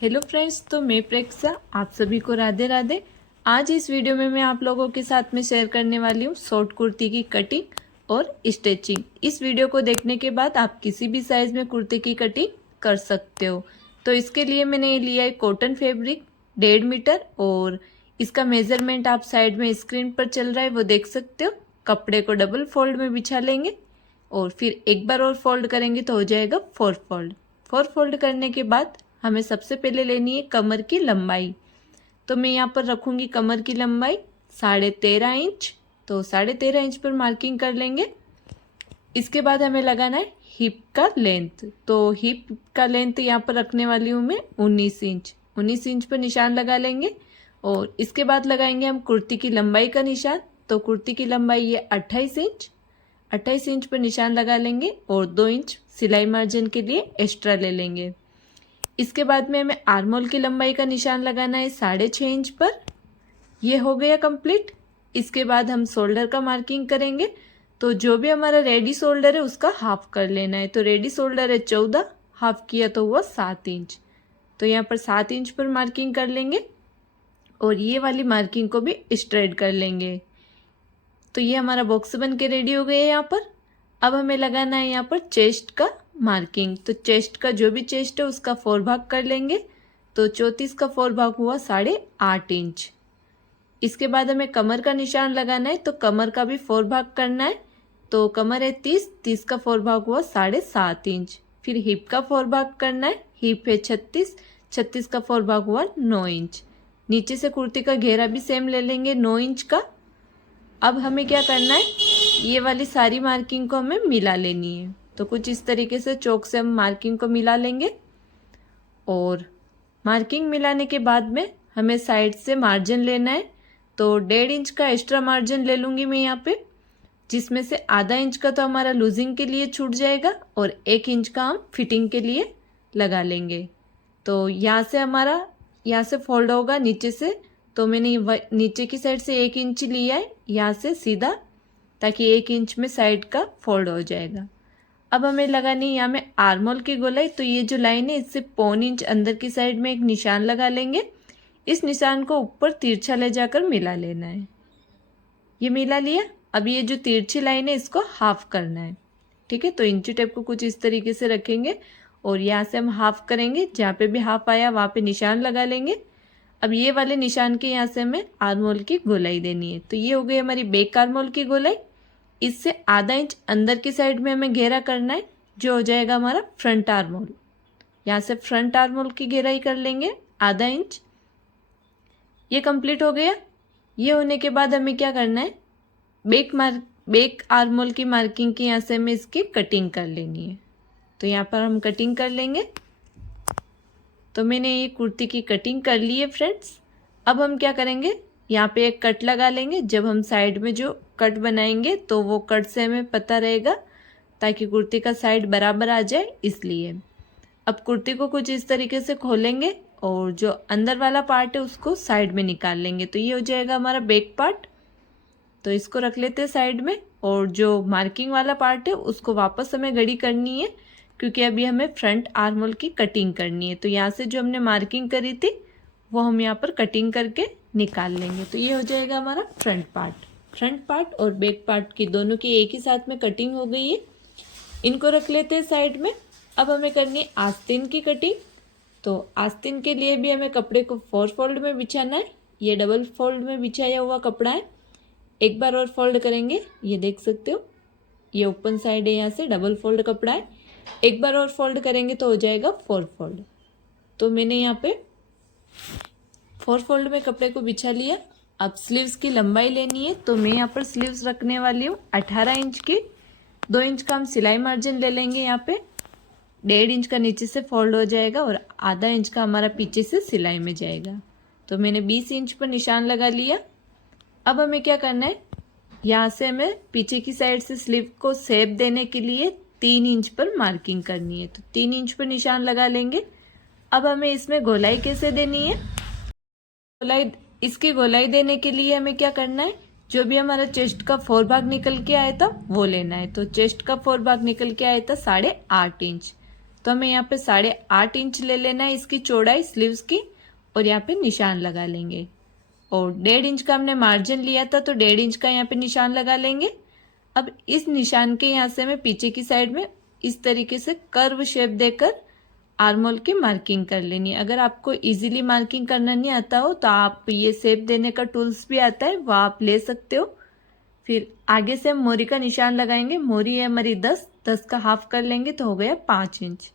Hello friends, तो मैं प्रेक्षा आप सभी को राधे राधे। आज इस वीडियो में मैं आप लोगों के साथ में शेयर करने वाली हूँ शॉर्ट कुर्ती की कटिंग और स्टिचिंग। इस वीडियो को देखने के बाद आप किसी भी साइज़ में कुर्ती की कटिंग कर सकते हो। तो इसके लिए मैंने लिया है कॉटन फैब्रिक 1.5 मीटर और इसका मेजरमेंट आप साइड में स्क्रीन पर चल रहा है वो देख सकते हो। कपड़े को डबल फोल्ड में बिछा लेंगे और फिर एक बार और फोल्ड करेंगे तो हो जाएगा 4 फोल्ड। 4 फोल्ड करने के बाद हमें सबसे पहले लेनी है कमर की लंबाई। तो मैं यहाँ पर रखूँगी कमर की लंबाई 13.5 इंच। तो 13.5 इंच पर मार्किंग कर लेंगे। इसके बाद हमें लगाना है हिप का लेंथ। तो हिप का लेंथ यहाँ पर रखने वाली हूँ मैं 19 इंच। 19 इंच पर निशान लगा लेंगे और इसके बाद लगाएंगे हम कुर्ती की लंबाई का निशान। तो कुर्ती की लंबाई ये 28 इंच। 28 इंच पर निशान लगा लेंगे और 2 इंच सिलाई मार्जिन के लिए एक्स्ट्रा ले लेंगे। इसके बाद में हमें आर्मोल की लंबाई का निशान लगाना है 6.5 इंच पर। यह हो गया कंप्लीट। इसके बाद हम शोल्डर का मार्किंग करेंगे। तो जो भी हमारा रेडी शोल्डर है उसका हाफ कर लेना है। तो रेडी शोल्डर है 14, हाफ किया तो हुआ 7 इंच। तो यहाँ पर 7 इंच पर मार्किंग कर लेंगे और ये वाली मार्किंग को भी स्ट्रेट कर लेंगे। तो ये हमारा बॉक्स बन के रेडी हो गया है यहाँ पर। अब हमें लगाना है यहाँ पर चेस्ट का मार्किंग। तो चेस्ट का जो भी चेस्ट है उसका 4 भाग कर लेंगे। तो 34 का 4 भाग हुआ 8.5 इंच। इसके बाद हमें कमर का निशान लगाना है। तो कमर का भी 4 भाग करना है। तो कमर है 30, 30 का 4 भाग हुआ 7.5 इंच। फिर हिप का 4 भाग करना है। हिप है 36, 36 का 4 भाग हुआ 9 इंच। नीचे से कुर्ती का घेरा भी सेम ले लेंगे 9 इंच का। अब हमें क्या करना है, ये वाली सारी मार्किंग को हमें मिला लेनी है। तो कुछ इस तरीके से चौक से हम मार्किंग को मिला लेंगे और मार्किंग मिलाने के बाद में हमें साइड से मार्जिन लेना है। तो 1.5 इंच का एक्स्ट्रा मार्जिन ले लूँगी मैं यहाँ पे, जिसमें से आधा इंच का तो हमारा लूजिंग के लिए छूट जाएगा और 1 इंच का हम फिटिंग के लिए लगा लेंगे। तो यहाँ से हमारा यहाँ से फोल्ड होगा नीचे से। तो मैंने नीचे की साइड से 1 इंच लिया है यहाँ से सीधा, ताकि 1 इंच में साइड का फोल्ड हो जाएगा। अब हमें लगानी है यहाँ में आर्मोल की गोलाई। तो ये जो लाइन है इससे 1.25 इंच अंदर की साइड में एक निशान लगा लेंगे। इस निशान को ऊपर तिरछा ले जाकर मिला लेना है। ये मिला लिया। अब ये जो तिरछी लाइन है इसको हाफ करना है। ठीक है, तो इंची टेप को कुछ इस तरीके से रखेंगे और यहाँ से हम हाफ करेंगे। जहाँ पे भी हाफ आया वहाँ पे निशान लगा लेंगे। अब ये वाले निशान के यहाँ से हमें आर्मोल की गोलाई देनी है। तो ये हो गई हमारी बैक आर्मोल की गोलाई। इससे आधा इंच अंदर की साइड में हमें घेरा करना है, जो हो जाएगा हमारा फ्रंट आर्मोल। यहाँ से फ्रंट आर्मोल की घेराई कर लेंगे आधा इंच। ये कंप्लीट हो गया। ये होने के बाद हमें क्या करना है, बैक आर्मोल की मार्किंग की यहाँ से हमें इसकी कटिंग कर लेनी है। तो यहाँ पर हम कटिंग कर लेंगे। तो मैंने ये कुर्ती की कटिंग कर ली है फ्रेंड्स। अब हम क्या करेंगे, यहाँ पे एक कट लगा लेंगे। जब हम साइड में जो कट बनाएंगे तो वो कट से हमें पता रहेगा, ताकि कुर्ती का साइड बराबर आ जाए इसलिए। अब कुर्ती को कुछ इस तरीके से खोलेंगे और जो अंदर वाला पार्ट है उसको साइड में निकाल लेंगे। तो ये हो जाएगा हमारा बैक पार्ट। तो इसको रख लेते हैं साइड में और जो मार्किंग वाला पार्ट है उसको वापस हमें घड़ी करनी है, क्योंकि अभी हमें फ्रंट आर्मोल की कटिंग करनी है। तो यहाँ से जो हमने मार्किंग करी थी वो हम यहाँ पर कटिंग करके निकाल लेंगे। तो ये हो जाएगा हमारा फ्रंट पार्ट। फ्रंट पार्ट और बैक पार्ट की दोनों की एक ही साथ में कटिंग हो गई है। इनको रख लेते हैं साइड में। अब हमें करनी है आस्तीन की कटिंग। तो आस्तीन के लिए भी हमें कपड़े को 4 फोल्ड में बिछाना है। ये डबल फोल्ड में बिछाया हुआ कपड़ा है। एक बार और फोल्ड करेंगे, ये देख सकते हो ये ओपन साइड है, यहाँ से डबल फोल्ड कपड़ा है। एक बार और फोल्ड करेंगे तो हो जाएगा 4 फोल्ड। तो मैंने यहाँ पे 4 फोल्ड में कपड़े को बिछा लिया। अब स्लीव्स की लंबाई लेनी है। तो मैं यहाँ पर स्लीव्स रखने वाली हूँ 18 इंच की। 2 इंच का हम सिलाई मार्जिन ले लेंगे। यहाँ पे 1.5 इंच का नीचे से फोल्ड हो जाएगा और आधा इंच का हमारा पीछे से सिलाई में जाएगा। तो मैंने 20 इंच पर निशान लगा लिया। अब हमें क्या करना है, यहाँ से हमें पीछे की साइड से स्लीव को शेप देने के लिए 3 इंच पर मार्किंग करनी है। तो 3 इंच पर निशान लगा लेंगे। अब हमें इसमें गोलाई कैसे देनी है, इसकी गोलाई देने के लिए हमें क्या करना है, जो भी हमारा चेस्ट का 4 भाग निकल के आया था वो लेना है। तो चेस्ट का 4 भाग निकल के आया था 8.5 इंच। तो हमें यहाँ पे 8.5 इंच ले लेना है इसकी चौड़ाई स्लीव्स की, और यहाँ पे निशान लगा लेंगे। और 1.5 इंच का हमने मार्जिन लिया था, तो 1.5 इंच का यहाँ पे निशान लगा लेंगे। अब इस निशान के यहाँ से हमें पीछे की साइड में इस तरीके से कर्व शेप देकर आर्म होल की मार्किंग कर लेनी है। अगर आपको इजीली मार्किंग करना नहीं आता हो तो आप ये शेप देने का टूल्स भी आता है, वो आप ले सकते हो। फिर आगे से हम मोरी का निशान लगाएंगे। मोरी है हमारी 10 का हाफ कर लेंगे तो हो गया 5 इंच।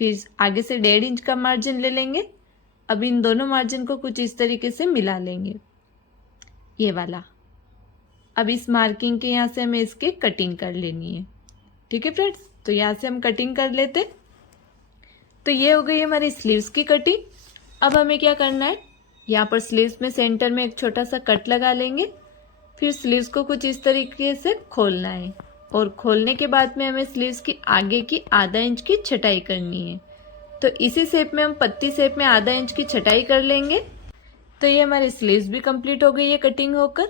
फिर आगे से 1.5 इंच का मार्जिन ले लेंगे। अब इन दोनों मार्जिन को कुछ इस तरीके से मिला लेंगे, ये वाला। अब इस मार्किंग के यहाँ से हमें इसकी कटिंग कर लेनी है। ठीक है फ्रेंड्स, तो यहाँ से हम कटिंग कर लेते। तो ये हो गई हमारी स्लीव्स की कटिंग। अब हमें क्या करना है, यहाँ पर स्लीव्स में सेंटर में एक छोटा सा कट लगा लेंगे। फिर स्लीव्स को कुछ इस तरीके से खोलना है, और खोलने के बाद में हमें स्लीव्स की आगे की आधा इंच की छटाई करनी है। तो इसी शेप में हम पत्ती शेप में आधा इंच की छटाई कर लेंगे। तो ये हमारी स्लीव्स भी कंप्लीट हो गई है कटिंग होकर।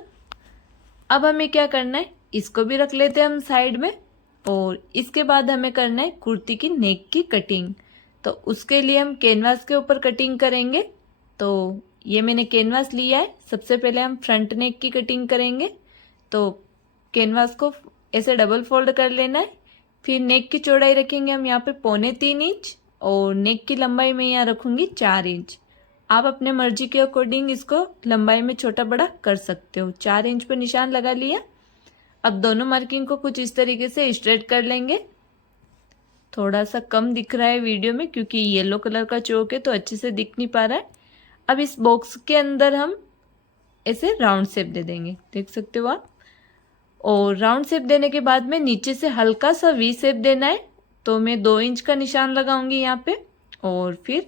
अब हमें क्या करना है, इसको भी रख लेते हैं हम साइड में। और इसके बाद हमें करना है कुर्ती की नेक की कटिंग। तो उसके लिए हम कैनवास के ऊपर कटिंग करेंगे। तो ये मैंने कैनवास लिया है। सबसे पहले हम फ्रंट नेक की कटिंग करेंगे। तो कैनवास को ऐसे डबल फोल्ड कर लेना है। फिर नेक की चौड़ाई रखेंगे हम यहाँ पे 3.25 इंच, और नेक की लंबाई मैं यहाँ रखूँगी 4 इंच। आप अपने मर्जी के अकॉर्डिंग इसको लंबाई में छोटा बड़ा कर सकते हो। 4 इंच पर निशान लगा लिया। अब दोनों मार्किंग को कुछ इस तरीके से स्ट्रेट कर लेंगे। थोड़ा सा कम दिख रहा है वीडियो में क्योंकि येलो कलर का चौक है, तो अच्छे से दिख नहीं पा रहा है। अब इस बॉक्स के अंदर हम ऐसे राउंड शेप दे देंगे, देख सकते हो आप। और राउंड शेप देने के बाद में नीचे से हल्का सा वी शेप देना है। तो मैं 2 इंच का निशान लगाऊंगी यहाँ पे, और फिर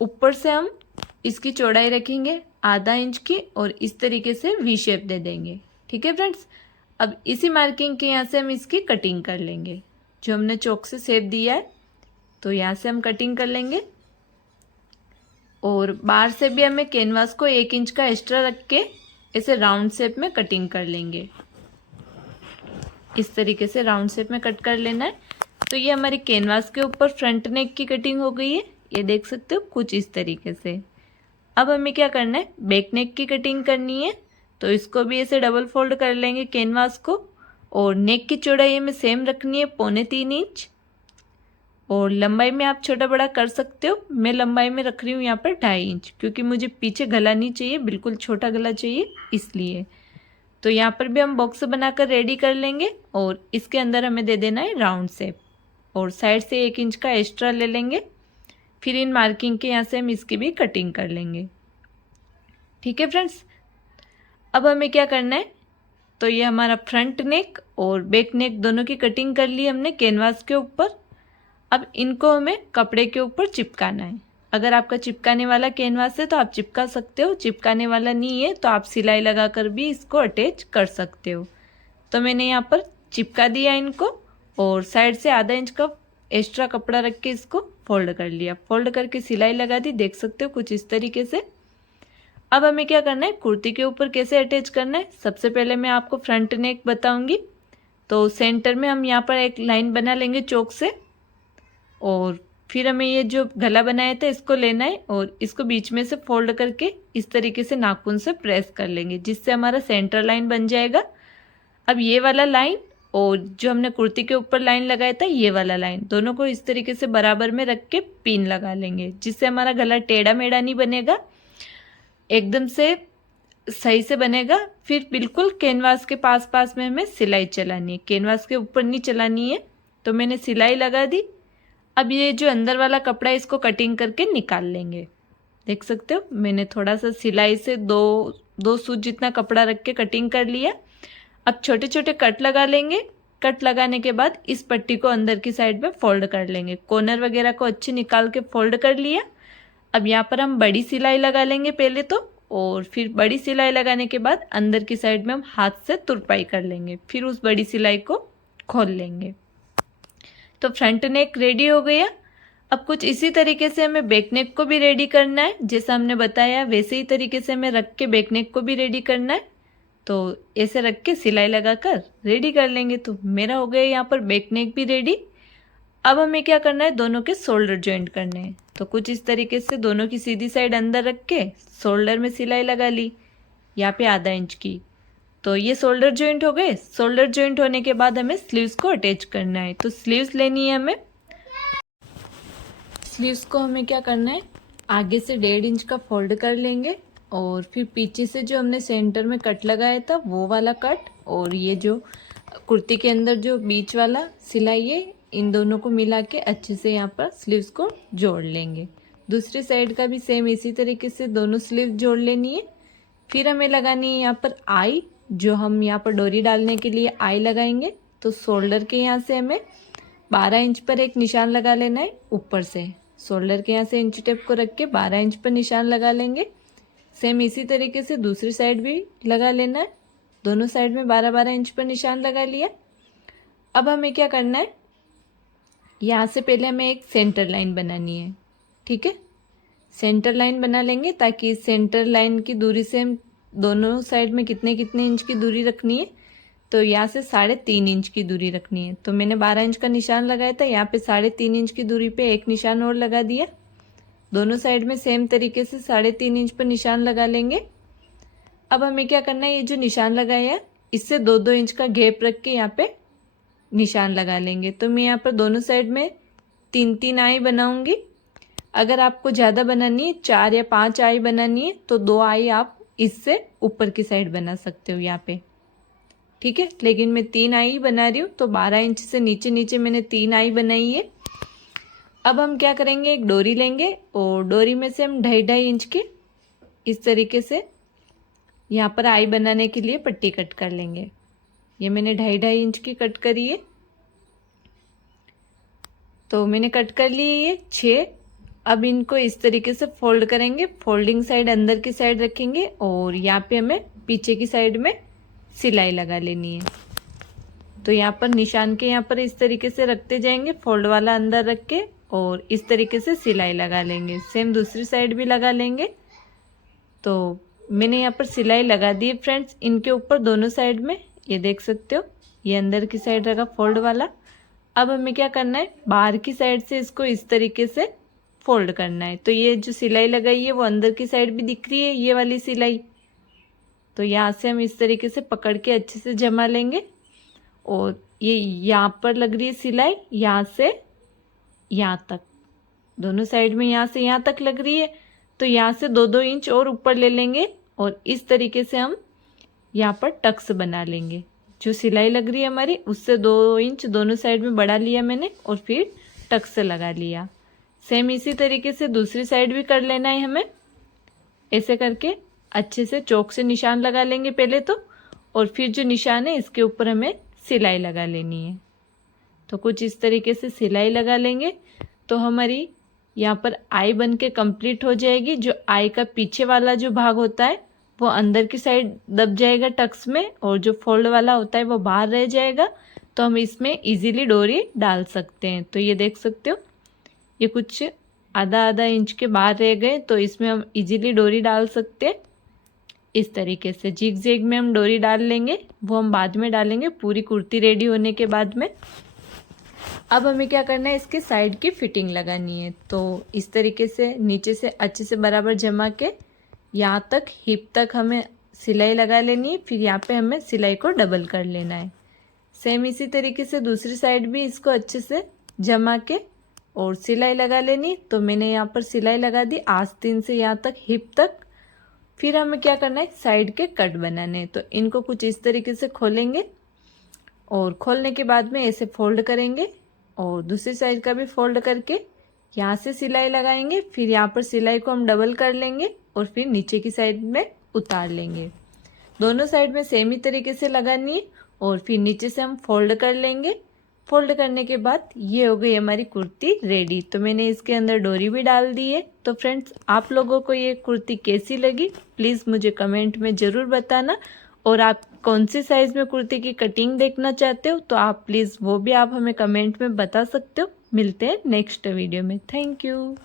ऊपर से हम इसकी चौड़ाई रखेंगे आधा इंच की, और इस तरीके से वी शेप दे देंगे। ठीक है फ्रेंड्स, अब इसी मार्किंग के यहाँ से हम इसकी कटिंग कर लेंगे। जो हमने चौक से शेप दिया है, तो यहाँ से हम कटिंग कर लेंगे। और बाहर से भी हमें कैनवास को 1 इंच का एक्स्ट्रा रख के ऐसे राउंड शेप में कटिंग कर लेंगे। इस तरीके से राउंड शेप में कट कर लेना है। तो ये हमारी कैनवास के ऊपर फ्रंट नेक की कटिंग हो गई है, ये देख सकते हो कुछ इस तरीके से। अब हमें क्या करना है, बैक नेक की कटिंग करनी है। तो इसको भी ऐसे डबल फोल्ड कर लेंगे कैनवास को, और नेक की चौड़ाई हमें सेम रखनी है 3.25 इंच, और लंबाई में आप छोटा बड़ा कर सकते हो। मैं लंबाई में रख रही हूँ यहाँ पर 2.5 इंच, क्योंकि मुझे पीछे गला नहीं चाहिए, बिल्कुल छोटा गला चाहिए इसलिए। तो यहाँ पर भी हम बॉक्स बनाकर रेडी कर लेंगे, और इसके अंदर हमें दे देना है राउंड शेप, और साइड से 1 इंच का एक्स्ट्रा ले लेंगे। फिर इन मार्किंग के यहाँ से हम इसकी भी कटिंग कर लेंगे। ठीक है फ्रेंड्स, अब हमें क्या करना है, तो ये हमारा फ्रंट नेक और बैक नेक दोनों की कटिंग कर ली हमने कैनवास के ऊपर। अब इनको हमें कपड़े के ऊपर चिपकाना है। अगर आपका चिपकाने वाला कैनवास है तो आप चिपका सकते हो, चिपकाने वाला नहीं है तो आप सिलाई लगाकर भी इसको अटैच कर सकते हो। तो मैंने यहाँ पर चिपका दिया इनको, और साइड से आधा इंच का एक्स्ट्रा कपड़ा रख के इसको फोल्ड कर लिया। फोल्ड करके सिलाई लगा दी, देख सकते हो कुछ इस तरीके से। अब हमें क्या करना है, कुर्ती के ऊपर कैसे अटैच करना है। सबसे पहले मैं आपको फ्रंट नेक बताऊंगी। तो सेंटर में हम यहाँ पर एक लाइन बना लेंगे चौक से, और फिर हमें ये जो गला बनाया था इसको लेना है, और इसको बीच में से फोल्ड करके इस तरीके से नाखून से प्रेस कर लेंगे, जिससे हमारा सेंटर लाइन बन जाएगा। अब ये वाला लाइन और जो हमने कुर्ती के ऊपर लाइन लगाया था ये वाला लाइन, दोनों को इस तरीके से बराबर में रख के पिन लगा लेंगे, जिससे हमारा गला टेढ़ा मेढ़ा नहीं बनेगा, एकदम से सही से बनेगा। फिर बिल्कुल कैनवास के पास पास में हमें सिलाई चलानी है, कैनवास के ऊपर नहीं चलानी है। तो मैंने सिलाई लगा दी। अब ये जो अंदर वाला कपड़ा है इसको कटिंग करके निकाल लेंगे। देख सकते हो मैंने थोड़ा सा सिलाई से दो सूत जितना कपड़ा रख के कटिंग कर लिया। अब छोटे छोटे कट लगा लेंगे। कट लगाने के बाद इस पट्टी को अंदर की साइड में फोल्ड कर लेंगे। कॉर्नर वगैरह को अच्छे निकाल के फोल्ड कर लिया। अब यहाँ पर हम बड़ी सिलाई लगा लेंगे पहले तो, और फिर बड़ी सिलाई लगाने के बाद अंदर की साइड में हम हाथ से तुरपाई कर लेंगे, फिर उस बड़ी सिलाई को खोल लेंगे। तो फ्रंट नेक रेडी हो गया। अब कुछ इसी तरीके से हमें बैक नेक को भी रेडी करना है, जैसा हमने बताया वैसे ही तरीके से हमें रख के बैक नेक को भी रेडी करना है। तो ऐसे रख के सिलाई लगाकर रेडी कर लेंगे। तो मेरा हो गया यहाँ पर बैक नेक भी रेडी। अब हमें क्या करना है, दोनों के शोल्डर ज्वाइंट करने हैं। तो कुछ इस तरीके से दोनों की सीधी साइड अंदर रख के शोल्डर में सिलाई लगा ली, यहाँ पे आधा इंच की। तो ये शोल्डर ज्वाइंट हो गए। शोल्डर ज्वाइंट होने के बाद हमें स्लीव्स को अटैच करना है। तो स्लीव्स लेनी है हमें। स्लीव्स को हमें क्या करना है, आगे से 1.5 इंच का फोल्ड कर लेंगे और फिर पीछे से जो हमने सेंटर में कट लगाया था वो वाला कट, और ये जो कुर्ती के अंदर जो बीच वाला सिलाई है, इन दोनों को मिला के अच्छे से यहाँ पर स्लीव्स को जोड़ लेंगे। दूसरी साइड का भी सेम इसी तरीके से दोनों स्लीव जोड़ लेनी है। फिर हमें लगानी है यहाँ पर आई, जो हम यहाँ पर डोरी डालने के लिए आई लगाएंगे। तो शोल्डर के यहाँ से हमें 12 इंच पर एक निशान लगा लेना है ऊपर से। शोल्डर के यहाँ से इंच टेप को रख के 12 इंच पर निशान लगा लेंगे। सेम इसी तरीके से दूसरी साइड भी लगा लेना है। दोनों साइड में 12-12 इंच पर निशान लगा लिया। अब हमें क्या करना है, यहाँ से पहले हमें एक सेंटर लाइन बनानी है। ठीक है, सेंटर लाइन बना लेंगे ताकि सेंटर लाइन की दूरी से हम दोनों साइड में कितने कितने इंच की दूरी रखनी है। तो यहाँ से 3.5 इंच की दूरी रखनी है। तो मैंने 12 इंच का निशान लगाया था, यहाँ पे 3.5 इंच की दूरी पे एक निशान और लगा दिया। दोनों साइड में सेम तरीके से 3.5 इंच पर निशान लगा लेंगे। अब हमें क्या करना है, ये जो निशान लगाया है इससे 2-2 इंच का गैप रख के यहाँ पे निशान लगा लेंगे। तो मैं यहाँ पर दोनों साइड में 3-3 आई बनाऊंगी। अगर आपको ज़्यादा बनानी है, 4 या 5 आई बनानी है, तो 2 आई आप इससे ऊपर की साइड बना सकते हो यहाँ पे। ठीक है, लेकिन मैं 3 आई बना रही हूँ, तो 12 इंच से नीचे नीचे मैंने 3 आई बनाई है। अब हम क्या करेंगे, एक डोरी लेंगे और डोरी में से हम 2.5 इंच की इस तरीके से यहाँ पर आई बनाने के लिए पट्टी कट कर लेंगे। ये मैंने 2.5 इंच की कट करी है। तो मैंने कट कर ली है ये 6। अब इनको इस तरीके से फोल्ड करेंगे। फोल्डिंग साइड अंदर की साइड रखेंगे और यहाँ पे हमें पीछे की साइड में सिलाई लगा लेनी है। तो यहाँ पर निशान के यहाँ पर इस तरीके से रखते जाएंगे, फोल्ड वाला अंदर रख के, और इस तरीके से सिलाई लगा लेंगे। सेम दूसरी साइड भी लगा लेंगे। तो मैंने यहाँ पर सिलाई लगा दी है फ्रेंड्स, इनके ऊपर दोनों साइड में, ये देख सकते हो, ये अंदर की साइड रखा फोल्ड वाला। अब हमें क्या करना है, बाहर की साइड से इसको इस तरीके से फोल्ड करना है। तो ये जो सिलाई लगाई है वो अंदर की साइड भी दिख रही है, ये वाली सिलाई। तो यहाँ से हम इस तरीके से पकड़ के अच्छे से जमा लेंगे। और ये यहाँ पर लग रही है सिलाई, यहाँ से यहाँ तक, दोनों साइड में यहाँ से यहाँ तक लग रही है। तो यहाँ से 2-2 इंच और ऊपर ले लेंगे और इस तरीके से हम यहाँ पर टक्स बना लेंगे। जो सिलाई लग रही है हमारी उससे 2 इंच दोनों साइड में बढ़ा लिया मैंने और फिर टक्स लगा लिया। सेम इसी तरीके से दूसरी साइड भी कर लेना है हमें। ऐसे करके अच्छे से चौक से निशान लगा लेंगे पहले तो, और फिर जो निशान है इसके ऊपर हमें सिलाई लगा लेनी है। तो कुछ इस तरीके से सिलाई लगा लेंगे तो हमारी यहाँ पर आई बन के कंप्लीट हो जाएगी। जो आई का पीछे वाला जो भाग होता है वो अंदर की साइड दब जाएगा टक्स में, और जो फोल्ड वाला होता है वो बाहर रह जाएगा। तो हम इसमें इजीली डोरी डाल सकते हैं। तो ये देख सकते हो, ये कुछ आधा इंच के बाहर रह गए, तो इसमें हम इजीली डोरी डाल सकते हैं। इस तरीके से जिग जैग में हम डोरी डाल लेंगे, वो हम बाद में डालेंगे पूरी कुर्ती रेडी होने के बाद में। अब हमें क्या करना है, इसके साइड की फिटिंग लगानी है। तो इस तरीके से नीचे से अच्छे से बराबर जमा के यहाँ तक हिप तक हमें सिलाई लगा लेनी है। फिर यहाँ पे हमें सिलाई को डबल कर लेना है। सेम इसी तरीके से दूसरी साइड भी इसको अच्छे से जमा के और सिलाई लगा लेनी। तो मैंने यहाँ पर सिलाई लगा दी आस्तीन से यहाँ तक हिप तक। फिर हमें क्या करना है, साइड के कट बनाने हैं। तो इनको कुछ इस तरीके से खोलेंगे और खोलने के बाद में ऐसे फोल्ड करेंगे और दूसरी साइड का भी फोल्ड करके यहाँ से सिलाई लगाएंगे। फिर यहाँ पर सिलाई को हम डबल कर लेंगे और फिर नीचे की साइड में उतार लेंगे। दोनों साइड में सेम ही तरीके से लगानी है और फिर नीचे से हम फोल्ड कर लेंगे। फोल्ड करने के बाद ये हो गई हमारी कुर्ती रेडी। तो मैंने इसके अंदर डोरी भी डाल दी है। तो फ्रेंड्स, आप लोगों को ये कुर्ती कैसी लगी प्लीज़ मुझे कमेंट में ज़रूर बताना। और आप कौन सी साइज़ में कुर्ती की कटिंग देखना चाहते हो तो आप प्लीज़ वो भी आप हमें कमेंट में बता सकते हो। मिलते हैं नेक्स्ट वीडियो में। Thank you.